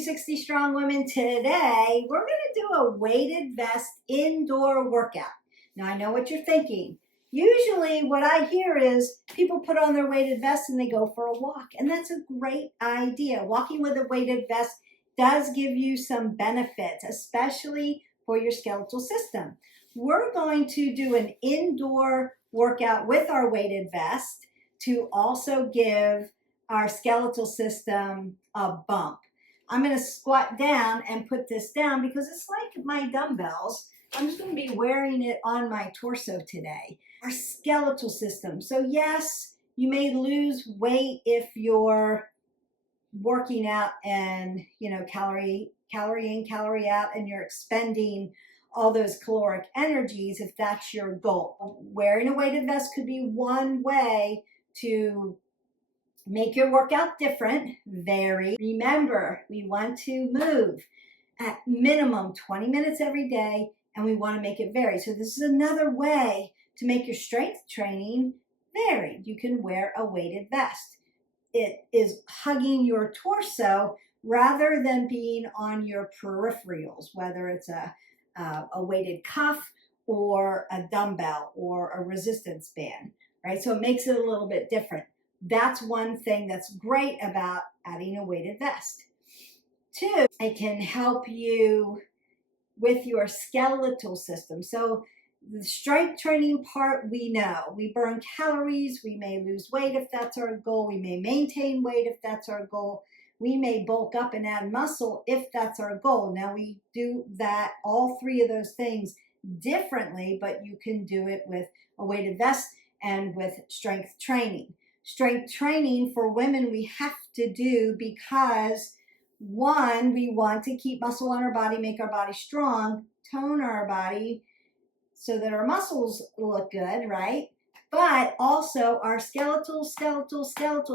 360 Strong Women. Today, we're going to do a weighted vest indoor workout. Now, I know what you're thinking. Usually what I hear is people put on their weighted vest and they go for a walk. And that's a great idea. Walking with a weighted vest does give you some benefits, especially for your skeletal system. We're going to do an indoor workout with our weighted vest to also give our skeletal system a bump. I'm going to squat down and put this down because it's like my dumbbells. I'm just going to be wearing it on my torso today. Our skeletal system. So yes, you may lose weight if you're working out and, calorie in, calorie out, and you're expending all those caloric energies if that's your goal. Wearing a weighted vest could be one way to make your workout different, vary. Remember, we want to move at minimum 20 minutes every day, and we want to make it vary. So this is another way to make your strength training varied. You can wear a weighted vest. It is hugging your torso rather than being on your peripherals, whether it's a weighted cuff or a dumbbell or a resistance band, right? So it makes it a little bit different. That's one thing that's great about adding a weighted vest. Two, it can help you with your skeletal system. So the strength training part, we know. We burn calories, we may lose weight if that's our goal, we may maintain weight if that's our goal, we may bulk up and add muscle if that's our goal. Now we do that, all three of those things differently, but you can do it with a weighted vest and with strength training. Strength training for women we have to do because, one, we want to keep muscle on our body, make our body strong, tone our body so that our muscles look good, right? But also our skeletal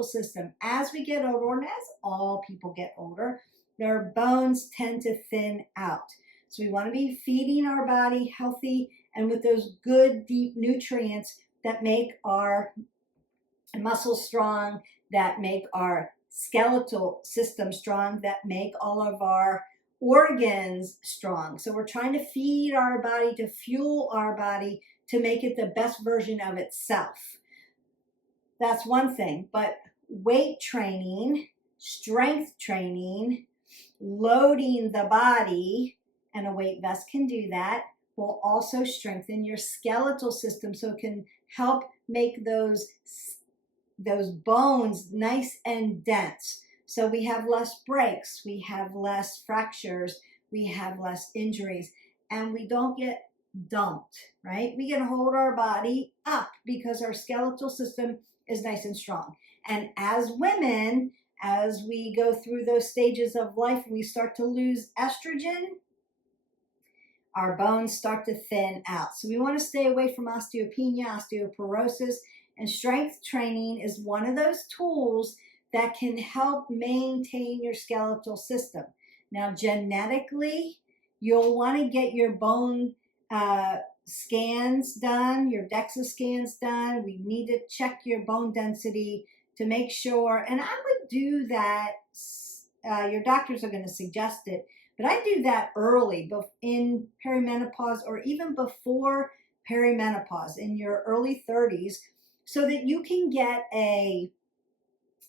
system. As we get older, and as all people get older, their bones tend to thin out. So we want to be feeding our body healthy and with those good, deep nutrients that make our muscles strong, that make our skeletal system strong, that make all of our organs strong. So we're trying to feed our body, to fuel our body, to make it the best version of itself. That's one thing. But weight training, strength training, loading the body, and a weight vest can do that, will also strengthen your skeletal system, so it can help make those bones nice and dense. So we have less breaks, we have less fractures, we have less injuries, and we don't get dumped, right? We can hold our body up because our skeletal system is nice and strong. And as women, as we go through those stages of life, we start to lose estrogen, our bones start to thin out. So we want to stay away from osteopenia, osteoporosis, and strength training is one of those tools that can help maintain your skeletal system. Now, genetically, you'll want to get your bone scans done, your DEXA scans done. We need to check your bone density to make sure, and I would do that, your doctors are going to suggest it, but I do that early, in perimenopause or even before perimenopause, in your early 30s, so that you can get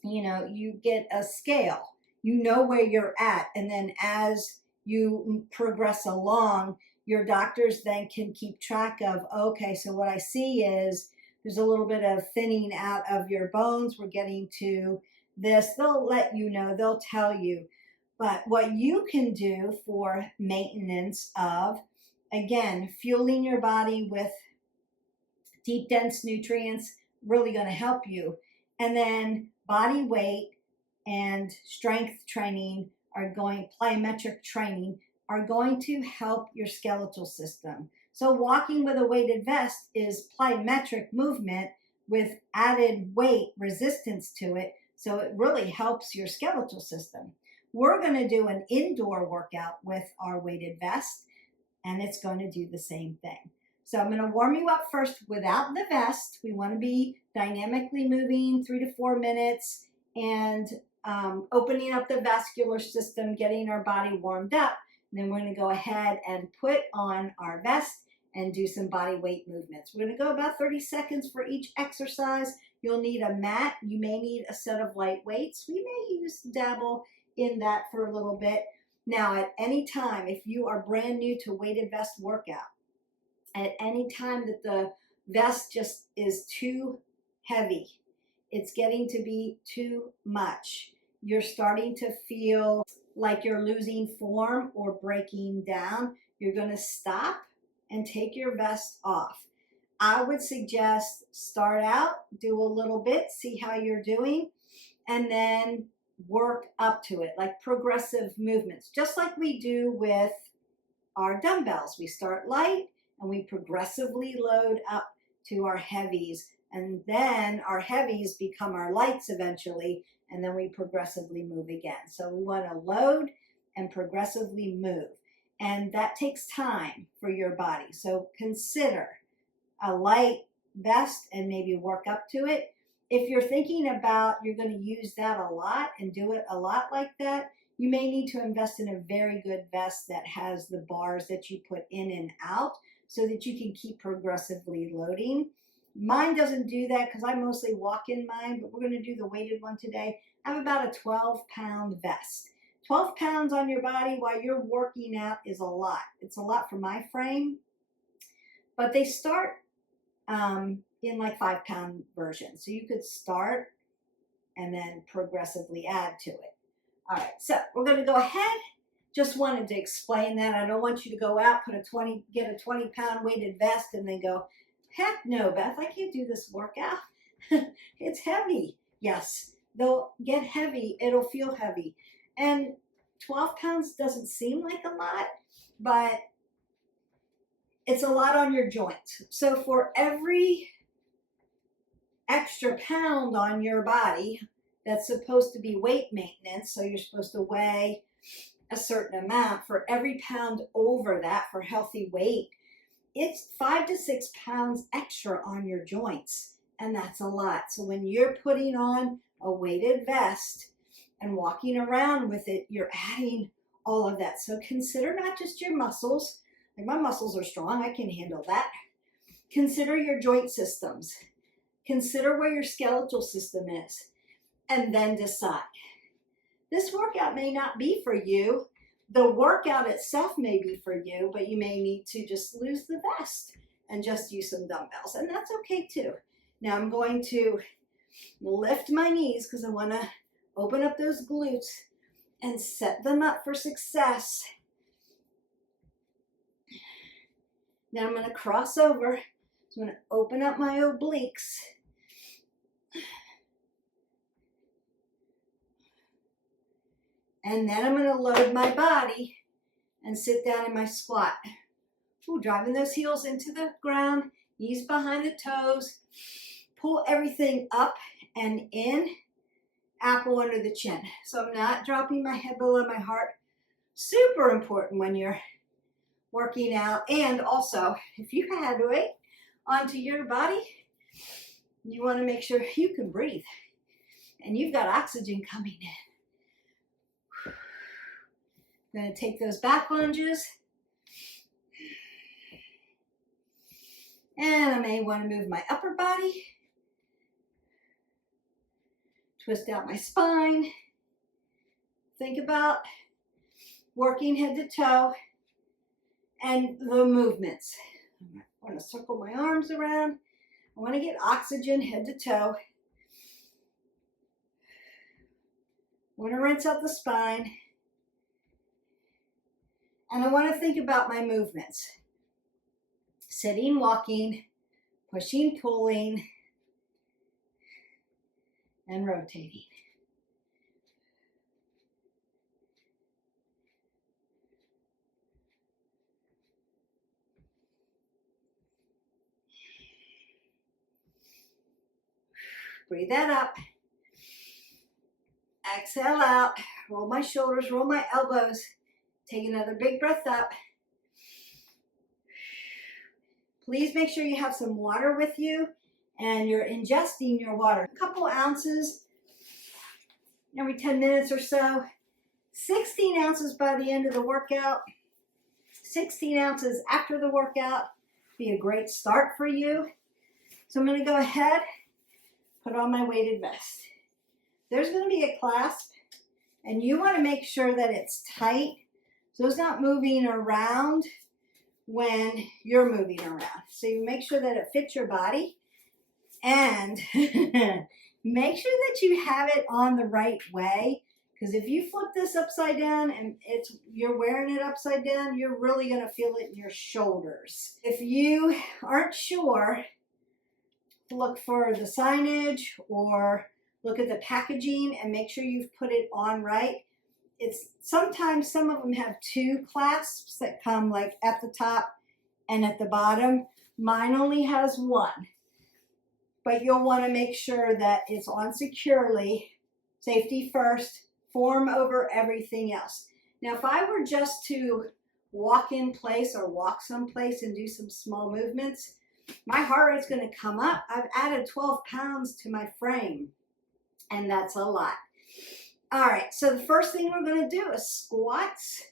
you get a scale, you know where you're at, and then as you progress along, your doctors then can keep track of, okay, so what I see is there's a little bit of thinning out of your bones, we're getting to this. They'll let you know, they'll tell you. But what you can do for maintenance of, again, fueling your body with deep, dense nutrients, really going to help you. And then body weight and strength training plyometric training are going to help your skeletal system. So walking with a weighted vest is plyometric movement with added weight resistance to it. So it really helps your skeletal system. We're going to do an indoor workout with our weighted vest, and it's going to do the same thing. So I'm going to warm you up first without the vest. We want to be dynamically moving 3 to 4 minutes, and opening up the vascular system, getting our body warmed up. And then we're going to go ahead and put on our vest and do some body weight movements. We're going to go about 30 seconds for each exercise. You'll need a mat. You may need a set of light weights. We may dabble in that for a little bit. Now, at any time, if you are brand new to weighted vest workout, at any time that the vest just is too heavy, it's getting to be too much, you're starting to feel like you're losing form or breaking down, you're going to stop and take your vest off. I would suggest start out, do a little bit, see how you're doing, and then work up to it, like progressive movements, just like we do with our dumbbells. We start light and we progressively load up to our heavies, and then our heavies become our lights eventually, and then we progressively move again. So we want to load and progressively move, and that takes time for your body. So consider a light vest and maybe work up to it. If you're thinking about you're going to use that a lot and do it a lot like that, you may need to invest in a very good vest that has the bars that you put in and out so that you can keep progressively loading. Mine doesn't do that because I mostly walk in mine, but we're going to do the weighted one today. I have about a 12-pound vest. 12 pounds on your body while you're working out is a lot. It's a lot for my frame, but they start in like 5-pound versions. So you could start and then progressively add to it. All right, so we're going to go ahead. Just wanted to explain that. I don't want you to go out, get a 20-pound weighted vest and then go, heck no, Beth, I can't do this workout. It's heavy. Yes, they'll get heavy. It'll feel heavy. And 12 pounds doesn't seem like a lot, but it's a lot on your joints. So for every extra pound on your body that's supposed to be weight maintenance, so you're supposed to weigh a certain amount, for every pound over that for healthy weight, it's 5 to 6 pounds extra on your joints, and that's a lot. So when you're putting on a weighted vest and walking around with it, you're adding all of that. So consider not just your muscles. Like my muscles are strong, I can handle that. Consider your joint systems. Consider where your skeletal system is, and then decide. This workout may not be for you. The workout itself may be for you, but you may need to just lose the vest and just use some dumbbells, and that's okay too. Now I'm going to lift my knees because I want to open up those glutes and set them up for success. Now I'm going to cross over. So I'm going to open up my obliques. And then I'm going to load my body and sit down in my squat. Ooh, driving those heels into the ground, knees behind the toes. Pull everything up and in, apple under the chin. So I'm not dropping my head below my heart. Super important when you're working out. And also, if you add weight onto your body, you want to make sure you can breathe and you've got oxygen coming in. I'm going to take those back lunges. And I may want to move my upper body. Twist out my spine. Think about working head to toe and the movements. I want to circle my arms around. I want to get oxygen head to toe. I want to rinse out the spine. And I want to think about my movements. Sitting, walking, pushing, pulling, and rotating. Breathe that up. Exhale out. Roll my shoulders, roll my elbows. Take another big breath up. Please make sure you have some water with you and you're ingesting your water. A couple ounces every 10 minutes or so. 16 ounces by the end of the workout. 16 ounces after the workout. Be a great start for you. So I'm going to go ahead, put on my weighted vest. There's going to be a clasp, and you want to make sure that it's tight so it's not moving around when you're moving around. So you make sure that it fits your body, and make sure that you have it on the right way, because if you flip this upside down and you're wearing it upside down, you're really going to feel it in your shoulders. If you aren't sure, look for the signage or look at the packaging and make sure you've put it on right. It's sometimes some of them have two clasps that come like at the top and at the bottom. Mine only has one, but you'll want to make sure that it's on securely. Safety first, form over everything else. Now, if I were just to walk in place or walk someplace and do some small movements, my heart rate's going to come up. I've added 12 pounds to my frame, and that's a lot. All right, so the first thing we're going to do is squats,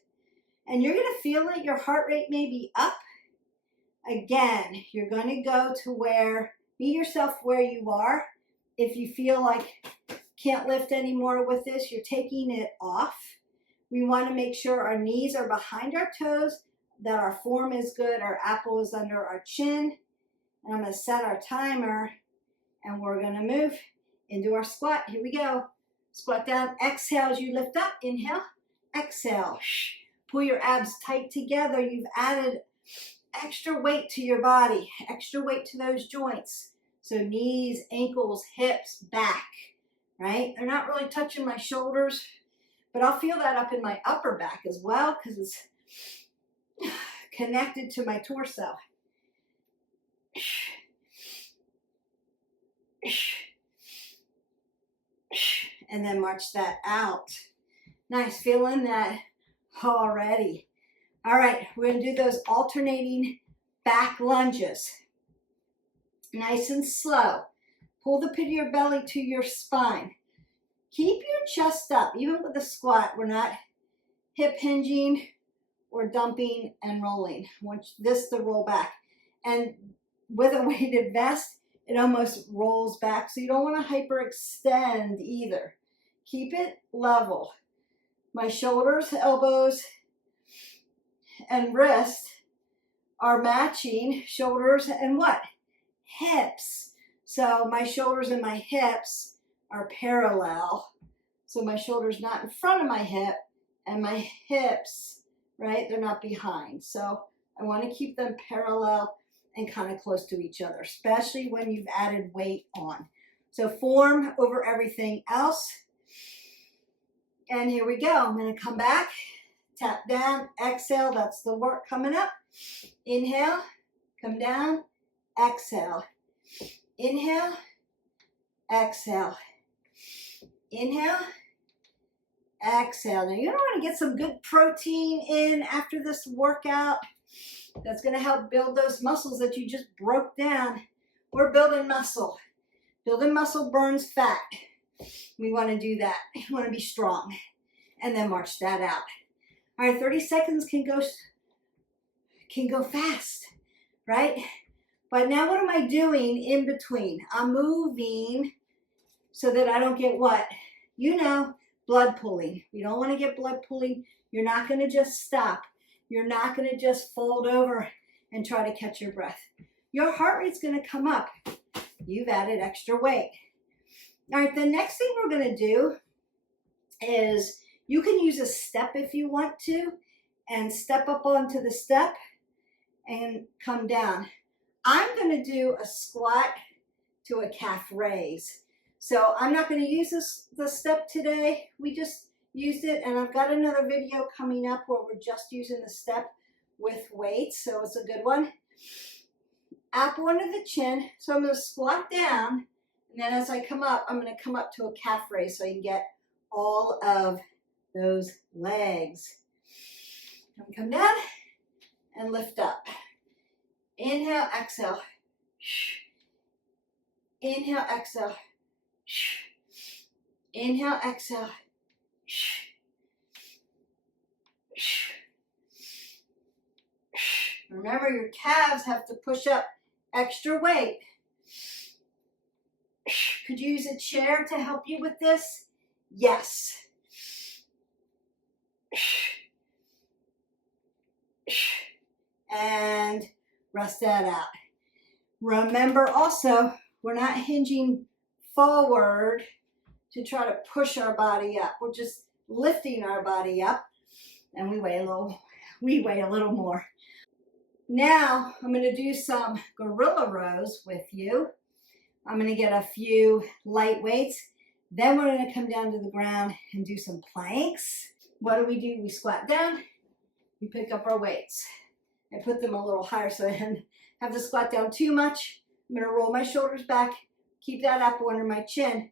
and you're going to feel that your heart rate may be up. Again, you're going to go to meet yourself where you are. If you feel like can't lift anymore with this, you're taking it off. We want to make sure our knees are behind our toes, that our form is good, our apple is under our chin. And I'm going to set our timer, and we're going to move into our squat. Here we go. Squat down. Exhale as you lift up. Inhale. Exhale. Pull your abs tight together. You've added extra weight to your body, extra weight to those joints. So knees, ankles, hips, back, right? They're not really touching my shoulders, but I'll feel that up in my upper back as well because it's connected to my torso. And then march that out. Nice, feeling that already. All right, we're going to do those alternating back lunges. Nice and slow. Pull the pit of your belly to your spine. Keep your chest up. Even with a squat, we're not hip hinging or dumping and rolling. I want this to roll back. And with a weighted vest, it almost rolls back, so you don't want to hyperextend either. Keep it level. My shoulders, elbows, and wrist are matching shoulders and what? Hips. So my shoulders and my hips are parallel. So my shoulder's not in front of my hip, and my hips, right, they're not behind. So I want to keep them parallel and kind of close to each other, especially when you've added weight on. So form over everything else. And here we go. I'm going to come back, tap down, exhale. That's the work coming up. Inhale, come down, exhale. Inhale, exhale. Inhale, exhale. Now you're going to want to get some good protein in after this workout. That's going to help build those muscles that you just broke down. We're building muscle. Building muscle burns fat. We want to do that. We want to be strong. And then march that out. All right, 30 seconds can go fast, right? But now what am I doing in between? I'm moving so that I don't get what? You know, blood pooling. You don't want to get blood pooling. You're not going to just stop. You're not going to just fold over and try to catch your breath. Your heart rate's going to come up. You've added extra weight. All right, the next thing we're going to do is you can use a step if you want to, and step up onto the step and come down. I'm going to do a squat to a calf raise. So I'm not going to use the step today. We just used it, and I've got another video coming up where we're just using the step with weights, so it's a good one. Apple under the chin. So I'm going to squat down, and then as I come up, I'm going to come up to a calf raise so you can get all of those legs. Come down and lift up. Inhale, exhale. Inhale, exhale. Inhale, exhale. Remember, your calves have to push up extra weight. Could you use a chair to help you with this? Yes. And rest that out. Remember also, we're not hinging forward to try to push our body up. We're just lifting our body up, and we weigh a little more. Now, I'm going to do some gorilla rows with you. I'm going to get a few light weights. Then we're going to come down to the ground and do some planks. What do? We squat down. We pick up our weights. I put them a little higher so I didn't have to squat down too much. I'm going to roll my shoulders back, keep that apple under my chin,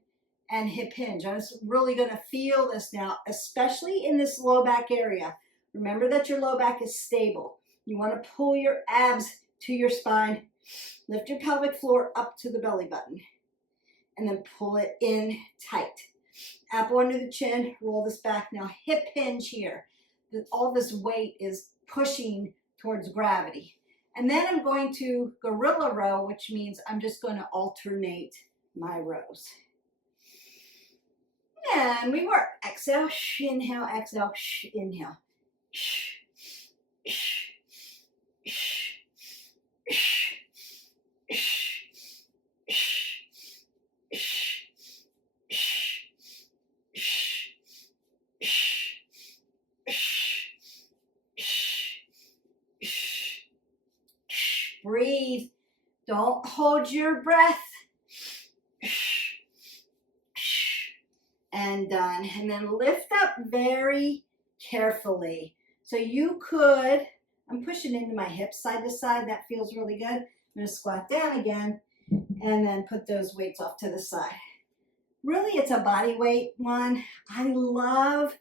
and hip hinge. I'm just really going to feel this now, especially in this low back area. Remember that your low back is stable. You want to pull your abs to your spine, lift your pelvic floor up to the belly button, and then pull it in tight. Apple under the chin, roll this back. Now hip hinge here. All this weight is pushing towards gravity. And then I'm going to gorilla row, which means I'm just going to alternate my rows. And we work. Exhale, inhale, exhale, inhale. Breathe. Don't hold your breath. And done. And then lift up very carefully. So you could, I'm pushing into my hips side to side. That feels really good. I'm going to squat down again and then put those weights off to the side. Really, it's a body weight one. I love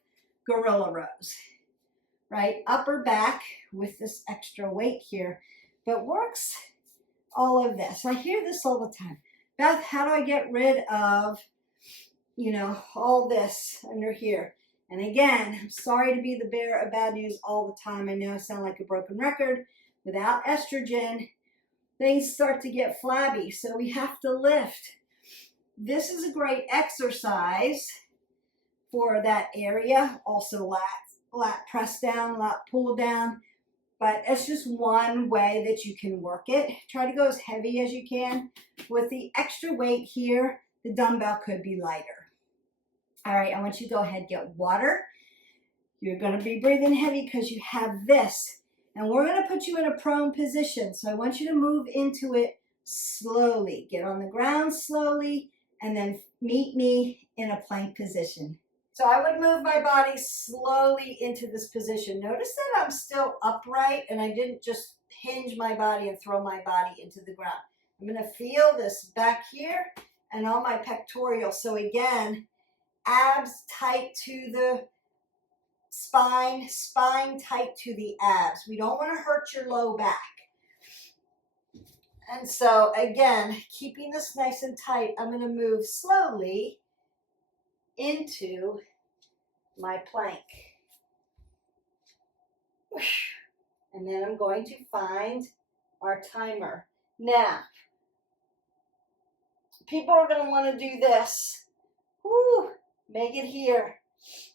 gorilla rows, right? Upper back with this extra weight here, but works all of this. I hear this all the time. Beth, how do I get rid of, all this under here? And again, I'm sorry to be the bearer of bad news all the time. I know I sound like a broken record. Without estrogen, things start to get flabby, so we have to lift. This is a great exercise for that area. Also lat press down, lat pull down. But it's just one way that you can work it. Try to go as heavy as you can. With the extra weight here, the dumbbell could be lighter. All right, I want you to go ahead and get water. You're going to be breathing heavy because you have this. And we're going to put you in a prone position. So I want you to move into it slowly. Get on the ground slowly and then meet me in a plank position. So I would move my body slowly into this position. Notice that I'm still upright and I didn't just hinge my body and throw my body into the ground. I'm going to feel this back here and on my pectoral. So again, abs tight to the spine, spine tight to the abs. We don't want to hurt your low back. And so again, keeping this nice and tight, I'm going to move slowly into my plank. And then I'm going to find our timer. Now, people are going to want to do this. Woo, make it here.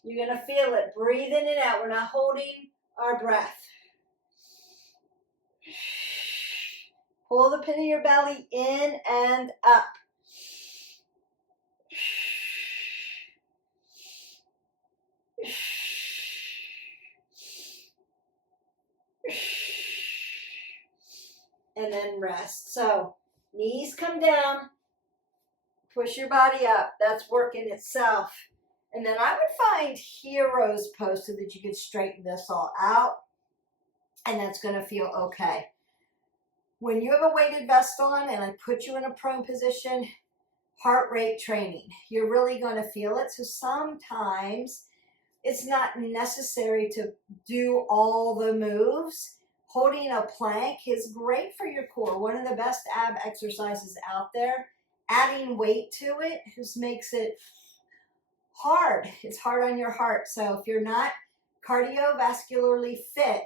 You're going to feel it. Breathe in and out. We're not holding our breath. Pull the pit of your belly in and up. And then rest. So knees come down, push your body up. That's working itself. And then I would find hero's pose so that you can straighten this all out. And that's going to feel okay. When you have a weighted vest on and I put you in a prone position, heart rate training, you're really going to feel it. So sometimes it's not necessary to do all the moves. Holding a plank is great for your core. One of the best ab exercises out there. Adding weight to it just makes it hard. It's hard on your heart. So if you're not cardiovascularly fit,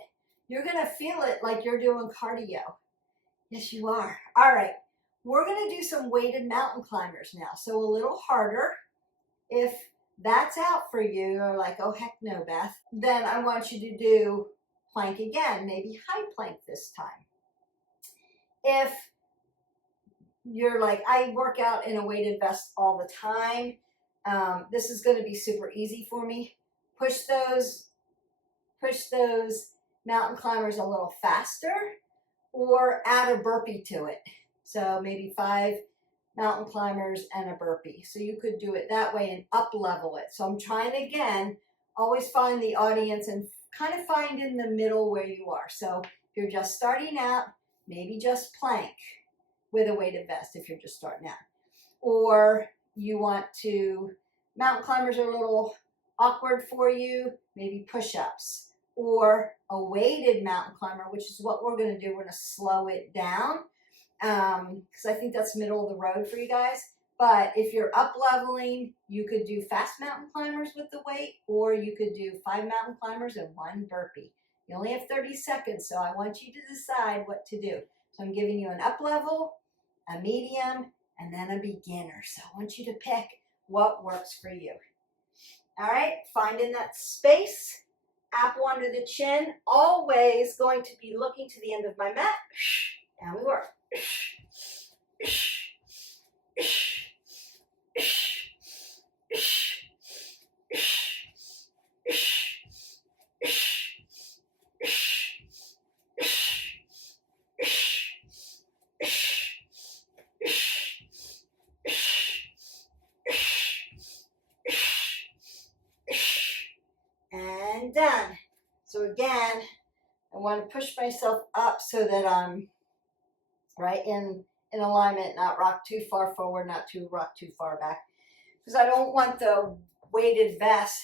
you're going to feel it like you're doing cardio. Yes, you are. All right. We're going to do some weighted mountain climbers now. So a little harder. If that's out for you, you're like, oh, heck no, Beth, then I want you to do plank again, maybe high plank this time. If you're like, I work out in a weighted vest all the time, this is going to be super easy for me. Push those mountain climbers a little faster, or add a burpee to it. So maybe 5 mountain climbers and a burpee. So you could do it that way and up level it. So I'm trying to, again, always find the audience and kind of find in the middle where you are. So if you're just starting out, maybe just plank with a weighted vest if you're just starting out. Or you want to, mountain climbers are a little awkward for you, maybe push-ups. Or a weighted mountain climber, which is what we're going to do. We're going to slow it down because I think that's middle of the road for you guys. But if you're up leveling, you could do fast mountain climbers with the weight, or you could do 5 mountain climbers and 1 burpee. You only have 30 seconds, so I want you to decide what to do. So I'm giving you an up level, a medium, and then a beginner. So I want you to pick what works for you. All right, finding that space. Apple under the chin, always going to be looking to the end of my mat. And we work. And done. So again, I want to push myself up so that I'm right in alignment, not rock too far forward, not to rock too far back. Because I don't want the weighted vest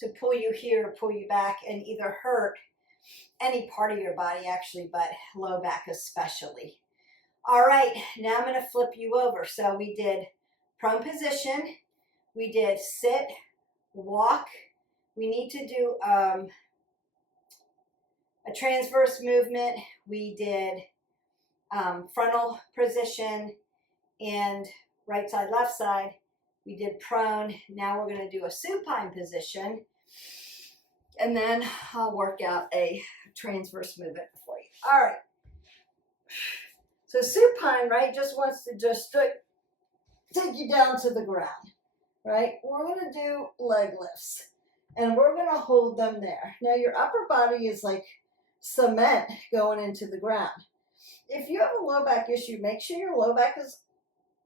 to pull you here or pull you back and either hurt any part of your body actually, but low back especially. All right, now I'm going to flip you over. So we did prone position, we did sit, walk. We need to do a transverse movement. We did frontal position and right side, left side. We did prone. Now we're going to do a supine position. And then I'll work out a transverse movement for you. All right. So supine, right, just wants to just take you down to the ground, right? We're going to do leg lifts. And we're going to hold them there. Now your upper body is like cement going into the ground. If you have a low back issue, make sure your low back is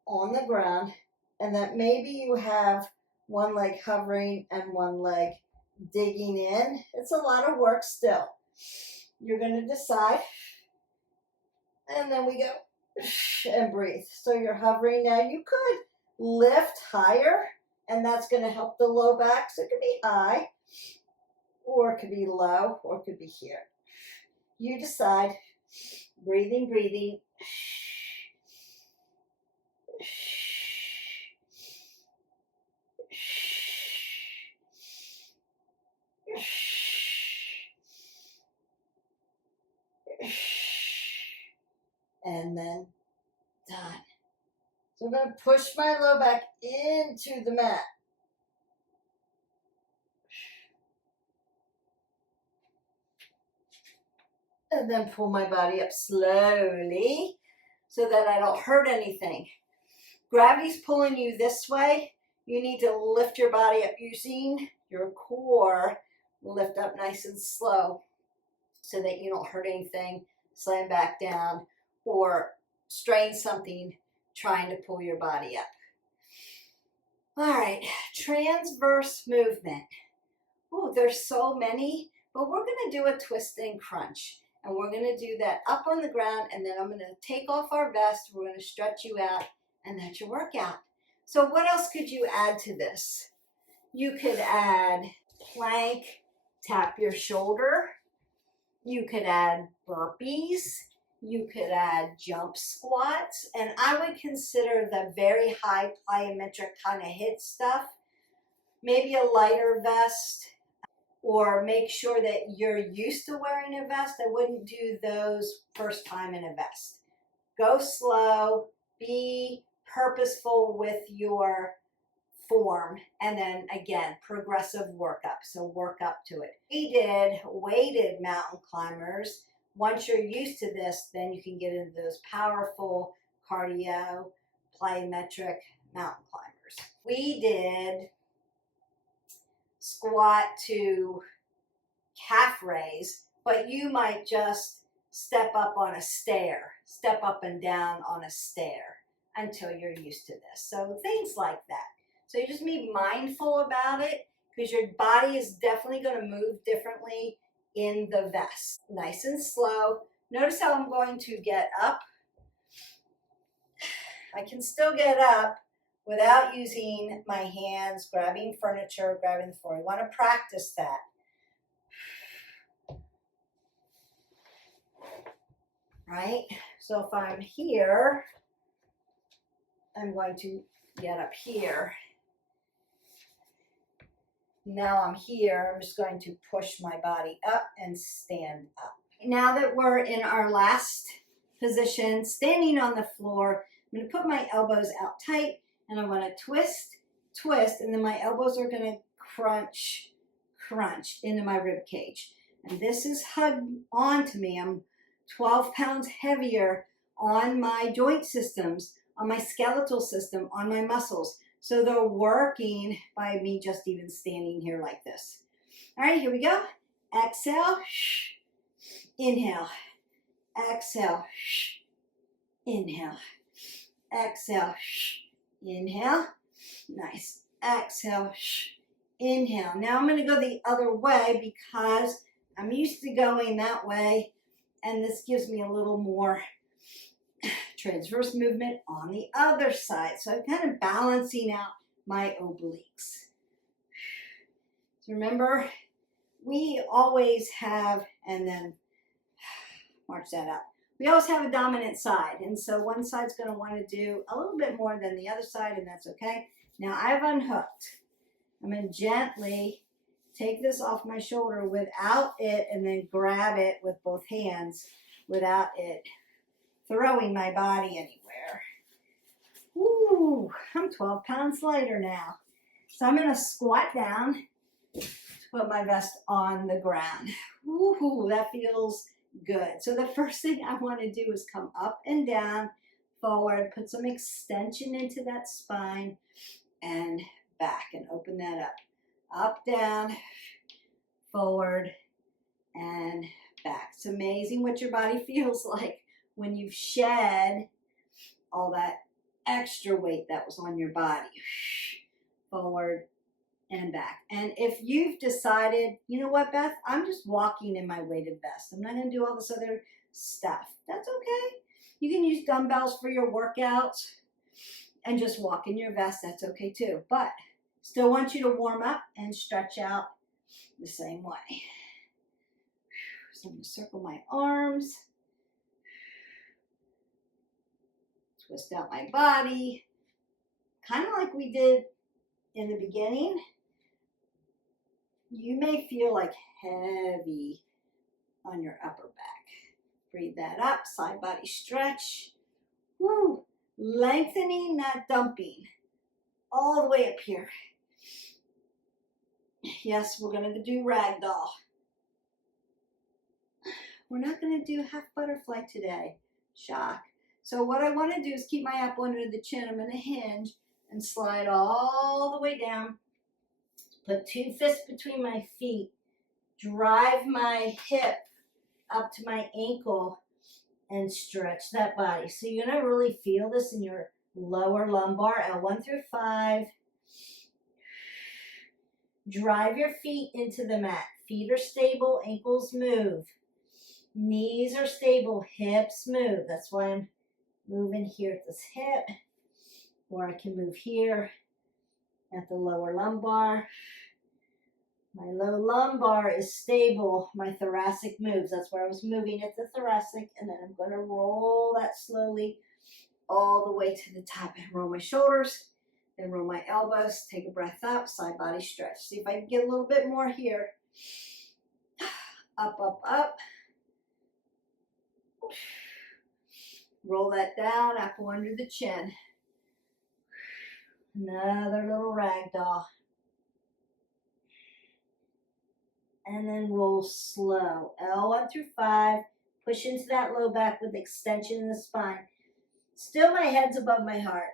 on the ground and that maybe you have one leg hovering and one leg digging in. It's a lot of work still. You're going to decide. And then we go and breathe. So you're hovering. Now you could lift higher, and that's going to help the low back. So it could be high, or it could be low, or it could be here. You decide. Breathing, breathing. And then done. So I'm going to push my low back into the mat. And then pull my body up slowly so that I don't hurt anything. Gravity's pulling you this way. You need to lift your body up using your core. Lift up nice and slow so that you don't hurt anything, slam back down, or strain something trying to pull your body up. All right, transverse movement. Oh, there's so many, but we're going to do a twist and crunch. And we're going to do that up on the ground, and then I'm going to take off our vest. We're going to stretch you out, and that's your workout. So what else could you add to this? You could add plank, tap your shoulder. You could add burpees. You could add jump squats. And I would consider the very high plyometric kind of HIIT stuff maybe a lighter vest, or make sure that you're used to wearing a vest. I wouldn't do those first time in a vest. Go slow, be purposeful with your form, and then again, progressive workup. So work up to it. We did weighted mountain climbers. Once you're used to this, then you can get into those powerful cardio, plyometric mountain climbers. We did squat to calf raise, but you might just step up on a stair, step up and down on a stair until you're used to this. So things like that. So you just be mindful about it, because your body is definitely going to move differently in the vest. Nice and slow. Notice how I'm going to get up. I can still get up without using my hands, grabbing furniture, grabbing the floor. You want to practice that. Right? So if I'm here, I'm going to get up here. Now I'm here, I'm just going to push my body up and stand up. Now that we're in our last position, standing on the floor, I'm going to put my elbows out tight, and I'm going to twist, and then my elbows are going to crunch into my rib cage. And this is hugged onto me. I'm 12 pounds heavier on my joint systems, on my skeletal system, on my muscles. So they're working by me just even standing here like this. All right, here we go. Exhale, inhale, exhale, inhale, exhale, inhale. Nice. Exhale, inhale. Now I'm going to go the other way because I'm used to going that way, and this gives me a little more transverse movement on the other side. So I'm kind of balancing out my obliques. So remember, we always have, and then march that up. We always have a dominant side, and so one side's going to want to do a little bit more than the other side, and that's okay. Now I've unhooked. I'm going to gently take this off my shoulder without it, and then grab it with both hands without it throwing my body anywhere. Ooh, I'm 12 pounds lighter now. So I'm going to squat down to put my vest on the ground. Ooh, that feels good. So the first thing I want to do is come up and down, forward, put some extension into that spine, and back, and open that up. Up, down, forward, and back. It's amazing what your body feels like when you've shed all that extra weight that was on your body. Forward and back. And if you've decided, you know what, Beth, I'm just walking in my weighted vest, I'm not going to do all this other stuff, that's okay. You can use dumbbells for your workouts and just walk in your vest, that's okay too. But still want you to warm up and stretch out the same way. So I'm going to circle my arms. Twist out my body, kind of like we did in the beginning. You may feel like heavy on your upper back. Breathe that up, side body stretch. Woo. Lengthening, not dumping. All the way up here. Yes, we're going to do ragdoll. We're not going to do half butterfly today. Shock. So what I want to do is keep my apple under the chin. I'm going to hinge and slide all the way down. Put two fists between my feet. Drive my hip up to my ankle and stretch that body. So you're going to really feel this in your lower lumbar, L1 through 5. Drive your feet into the mat. Feet are stable, ankles move. Knees are stable, hips move. That's why I'm moving here at this hip, or I can move here at the lower lumbar. My low lumbar is stable. My thoracic moves. That's where I was moving at the thoracic, and then I'm going to roll that slowly all the way to the top and roll my shoulders Then roll my elbows, take a breath up, side body stretch. See if I can get a little bit more here. Up, up, up. Roll that down, apple under the chin. Another little ragdoll. And then roll slow. L1 through 5. Push into that low back with extension in the spine. Still my head's above my heart.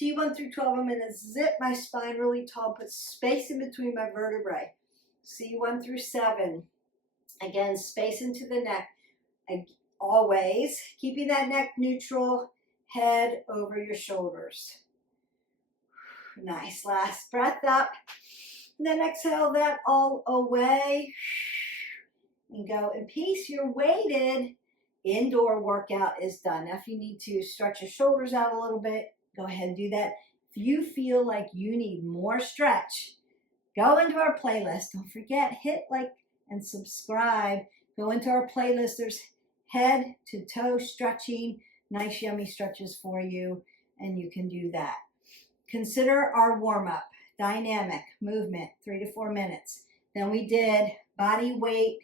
T1 through 12, I'm going to zip my spine really tall, put space in between my vertebrae. C1 through 7. Again, space into the neck. Always keeping that neck neutral, head over your shoulders. Nice. Last breath up. And then exhale that all away. And go in peace. Your weighted indoor workout is done. Now, if you need to stretch your shoulders out a little bit, go ahead and do that. If you feel like you need more stretch, go into our playlist. Don't forget, hit like and subscribe. Go into our playlist. There's head to toe stretching, nice yummy stretches for you, and you can do that. Consider our warm-up, dynamic movement, 3 to 4 minutes. Then we did body weight.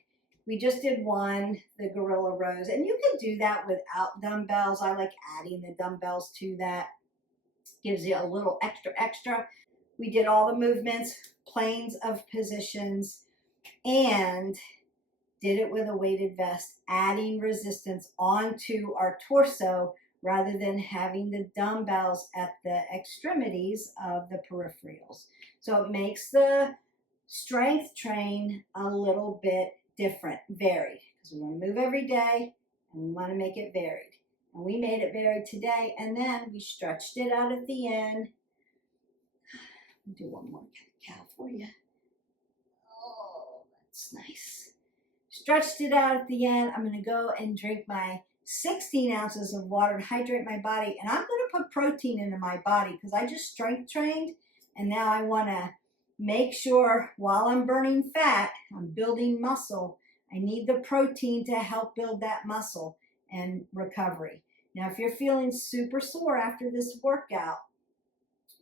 We just did one, the gorilla rows, and you can do that without dumbbells. I like adding the dumbbells to that. Gives you a little extra. We did all the movements, planes of positions, and did it with a weighted vest, adding resistance onto our torso rather than having the dumbbells at the extremities of the peripherals. So it makes the strength train a little bit different, varied, because we want to move every day and we want to make it varied. And we made it varied today, and then we stretched it out at the end. I'll do one more cow for you. Oh, that's nice. Stretched it out at the end. I'm going to go and drink my 16 ounces of water to hydrate my body. And I'm going to put protein into my body because I just strength trained. And now I want to make sure while I'm burning fat, I'm building muscle. I need the protein to help build that muscle and recovery. Now, if you're feeling super sore after this workout,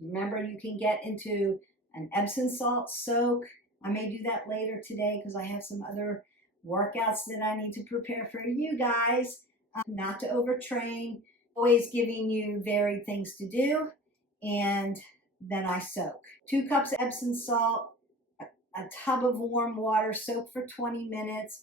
remember you can get into an Epsom salt soak. I may do that later today because I have some other workouts that I need to prepare for you guys, not to overtrain, always giving you varied things to do, and then I soak. 2 cups of Epsom salt, a tub of warm water, soak for 20 minutes,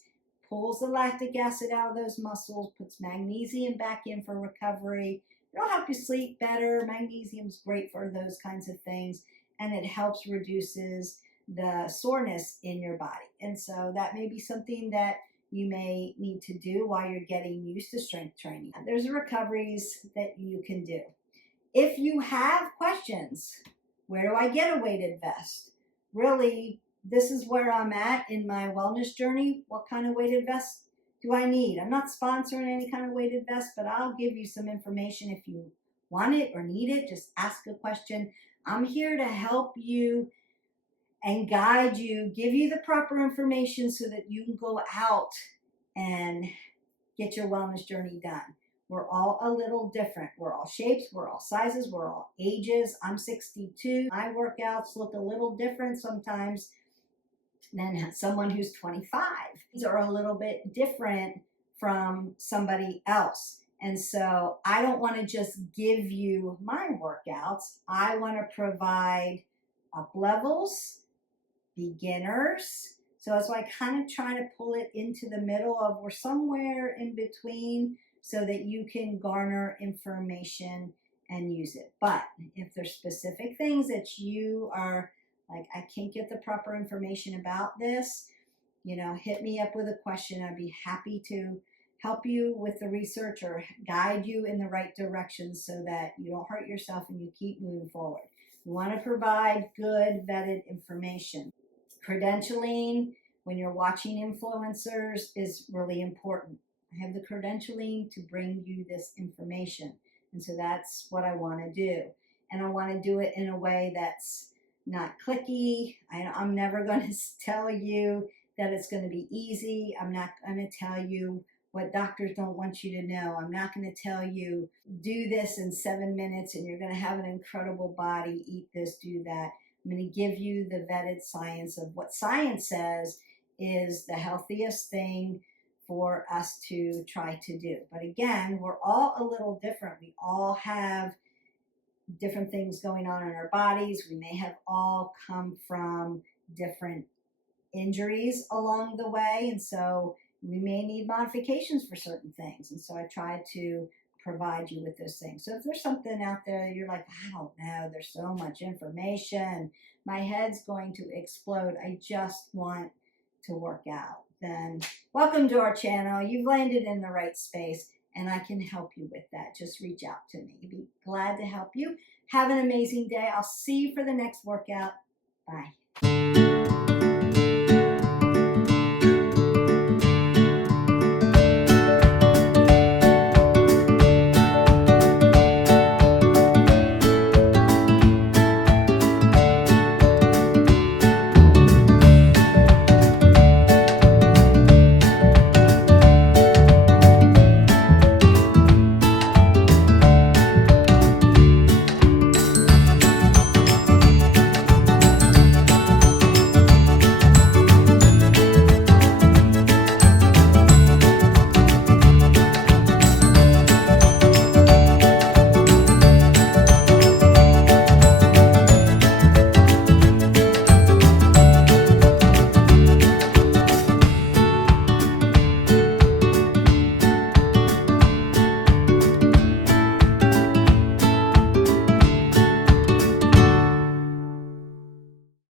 pulls the lactic acid out of those muscles, puts magnesium back in for recovery. It'll help you sleep better. Magnesium's great for those kinds of things, and it helps reduces the soreness in your body. And so that may be something that you may need to do while you're getting used to strength training. There's recoveries that you can do. If you have questions, where do I get a weighted vest? Really, this is where I'm at in my wellness journey. What kind of weighted vest do I need? I'm not sponsoring any kind of weighted vest, but I'll give you some information if you want it or need it. Just ask a question. I'm here to help you and guide you, give you the proper information so that you can go out and get your wellness journey done. We're all a little different. We're all shapes, we're all sizes, we're all ages. I'm 62. My workouts look a little different sometimes than someone who's 25. These are a little bit different from somebody else. And so I don't want to just give you my workouts. I want to provide up levels, beginners. So that's why I kind of try to pull it into the middle of we're somewhere in between so that you can garner information and use it. But if there's specific things that you are like, I can't get the proper information about this, hit me up with a question. I'd be happy to help you with the research or guide you in the right direction so that you don't hurt yourself and you keep moving forward. We want to provide good vetted information. Credentialing when you're watching influencers is really important. I have the credentialing to bring you this information. And so that's what I want to do. And I want to do it in a way that's not clicky. I'm never going to tell you that it's going to be easy. I'm not going to tell you what doctors don't want you to know. I'm not going to tell you, do this in 7 minutes and you're going to have an incredible body, eat this, do that. I'm going to give you the vetted science of what science says is the healthiest thing for us to try to do. But again, we're all a little different. We all have different things going on in our bodies. We may have all come from different injuries along the way, and so we may need modifications for certain things. And so I try to provide you with those things. So if there's something out there you're like, I don't know, there's so much information, my head's going to explode, I just want to work out, then welcome to our channel. You've landed in the right space and I can help you with that. Just reach out to me. Be glad to help you. Have an amazing day. I'll see you for the next workout. Bye.